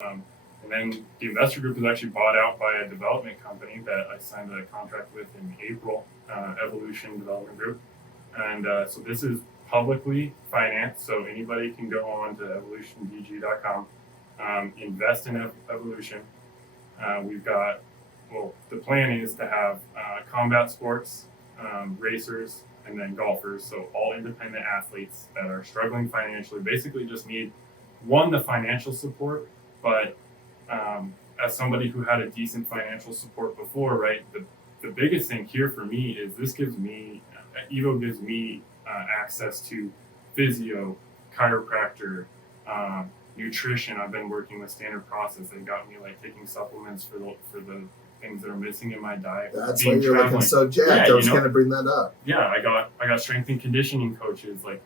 And then the investor group was actually bought out by a development company that I signed a contract with in April, Evolution Development Group. And so this is publicly financed, so anybody can go on to evolutiondg.com, invest in Evolution. We've got, well, the plan is to have combat sports, racers, and then golfers, so all independent athletes that are struggling financially, basically just need, one, the financial support, but as somebody who had a decent financial support before, right, the biggest thing here for me is this gives me, EVO gives me access to physio, chiropractor, nutrition. I've been working with Standard Process. They got me like taking supplements for the things that are missing in my diet. That's why you're looking so jacked. Yeah, I was going to bring that up. Yeah, I got strength and conditioning coaches, like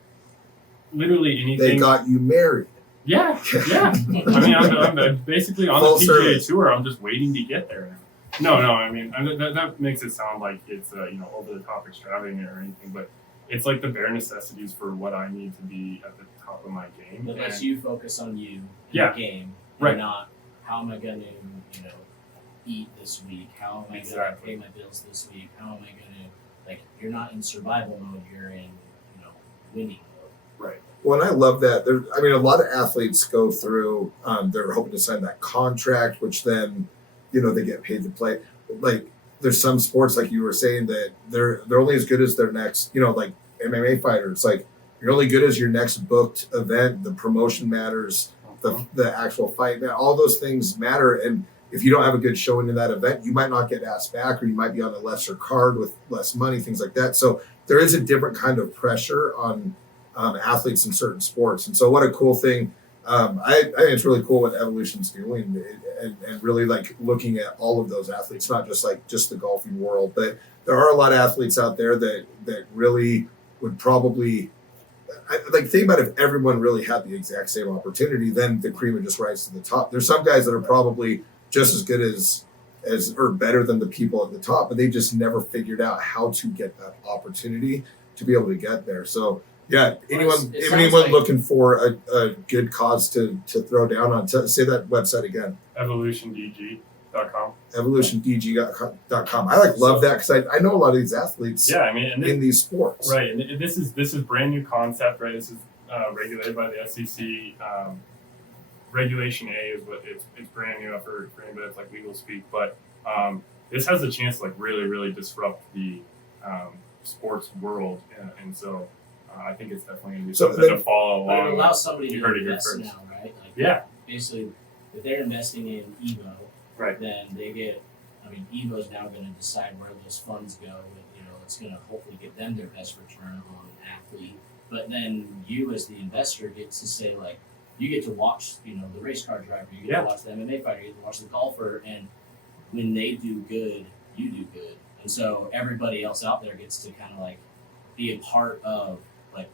literally anything. They got you married. Yeah. I mean, I'm basically on Full the PGA service. Tour. I'm just waiting to get there. No. I mean, that makes it sound like it's over the top extravagant or anything, but it's like the bare necessities for what I need to be at the top of my game. It lets you focus on you in Yeah. the game, and Right. not how am I going to, eat this week? How am I going to pay my bills this week? How am I going to, you're not in survival mode. You're in, winning mode. Right. Well, and I love that. A lot of athletes go through, they're hoping to sign that contract, which then, they get paid to play. Like, there's some sports, like you were saying, that they're only as good as their next, like MMA fighters. Like, you're only good as your next booked event. The promotion matters, the actual fight, all those things matter. And if you don't have a good showing in that event, you might not get asked back, or you might be on a lesser card with less money, things like that. So there is a different kind of pressure on athletes in certain sports. And so what a cool thing. I think it's really cool what Evolution's doing, and really like looking at all of those athletes, not just the golfing world, but there are a lot of athletes out there that really would probably, think about if everyone really had the exact same opportunity, then the cream would just rise to the top. There's some guys that are probably just as good as or better than the people at the top, but they just never figured out how to get that opportunity to be able to get there. So yeah, anyone looking for a good cause to throw down on, say that website again. EvolutionDG.com. EvolutionDG.com. I love that because I know a lot of these athletes. Yeah, I mean, in these sports. Right, and this is brand new concept, right? This is regulated by the SEC. Regulation A is what it's brand new for anybody that's like legal speak, but this has a chance to really, really disrupt the sports world, and so I think it's definitely going to be something to follow along. It allows somebody You to heard it here invest first. now, right? Basically, if they're investing in EVO, right, then they get. EVO is now going to decide where those funds go. It's going to hopefully get them their best return on an athlete. But then you, as the investor, get to say you get to watch, the race car driver, you get to watch the MMA fighter, you get to watch the golfer, and when they do good, you do good. And so everybody else out there gets to kind of be a part of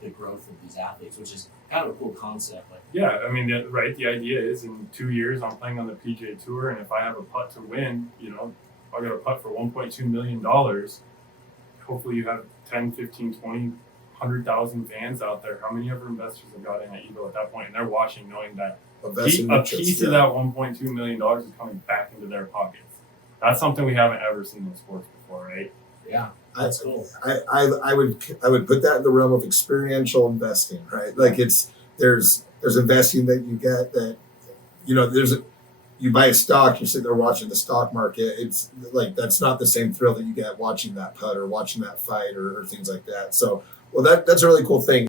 the growth of these athletes, which is kind of a cool concept. Yeah, I mean, the idea is in 2 years I'm playing on the PGA Tour, and if I have a putt to win, I'll get a putt for $1.2 million. Hopefully you have 10, 15, 20, 100,000 fans out there. How many other investors have got in at EVO at that point? And they're watching knowing that a piece of that $1.2 million is coming back into their pockets. That's something we haven't ever seen in sports before, right? Yeah, that's cool. I would put that in the realm of experiential investing, right? There's investing that you get that, you buy a stock, you're sitting there watching the stock market. It's that's not the same thrill that you get watching that putt or watching that fight or things like that. So, well, that's a really cool thing.